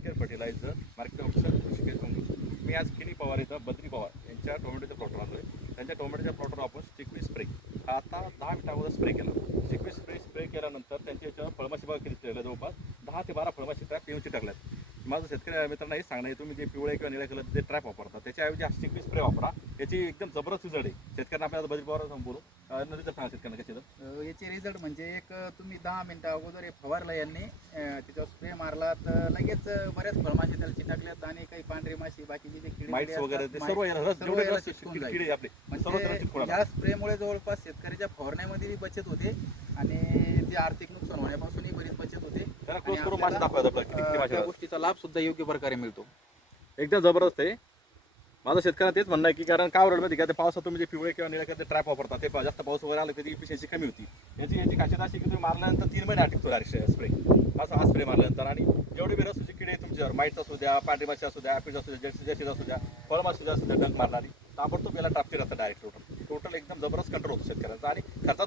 Agriculture fertiliser market officer Rishikesh Mangal. मी आज किनी पवार इथं बद्री पवार यांच्या टोमॅटोच्या प्लॉटवर आलो आहे. त्यांच्या टोमॅटोच्या प्लॉटवर आपण चिकवी स्प्रे आता 10 मिनिटा अगोदर स्प्रे केला. चिकवी स्प्रे केल्यानंतर त्यांच्या याच्यावर फळमाशी बाग किती ठेवल्या, जवळपास 10 ते 12 फळमाशी ट्रॅप येऊन चिटकल्यात. माझं शेतकरी मित्रांना हे सांगणं आहे, तुम्ही जे पिवळे किंवा निळ्या कलर ते ट्रॅप वापरता त्याच्याऐवजी हा चिकवी स्प्रे वापरा. याची एकदम जबरदस्त रिझल्ट आहे. शेतकऱ्यांना आपल्याला बद्री पवार बोलू रिझल्ट सांगा शेतकऱ्यांना कसे याचे रिझल्ट म्हणजे एक तुम्ही 10 मिनिटं अगोदर हे फवारलं यांनी, त्याच्यावर स्प्रे मारला तर लगेच बऱ्याच फळमाशी त्याला चिटकल्यात आणि काही पांढरी माशी बाकीचे जे किडे माइट्स वगैरे ते सर्व किडे आपले सर्व त्याला म्हणजे चिटकून या स्प्रेमुळे जवळपास शेतकऱ्याच्या फवारण्यामध्ये बचत होते आणि ते आर्थिक नुकसान होण्यापासूनही बरीच बचत होते. त्याला क्लोज करून मासे दाखवायचं किती मासे त्या गोष्टीचा लाभ सुद्धा योग्य प्रकारे मिळतो. एकदम जबरदस्त आहे. माझं शेतकऱ्यांना तेच म्हणणं आहे की कारण का माहिती का ते पावसात तुम्ही जे पिवळे किंवा निळ्या ते ट्रॅप वापरता ते जास्त पाऊस वगैरे आला कधी इफिशियन्सी कमी होती. याची खासियत अशी की तुम्ही मारल्यानंतर 3 महिने टिकतो डायरेक्ट स्प्रे. हा स्प्रे मारल्यानंतर आणि जेवढे बी रस्त्याचे किडे तुमच्यावर माईट्स असू द्या, पांढरी माशी असू द्या, ॲपिड असू द्या, जॅसिड असू द्या, फळमाशी असू द्या, डंक मारणारी ताबडतोब याला टापते राहतं डायरेक्ट टोटल एकदम जबरदस्त कंट्रोल होतो शेतकऱ्यांचा आणि खर्चात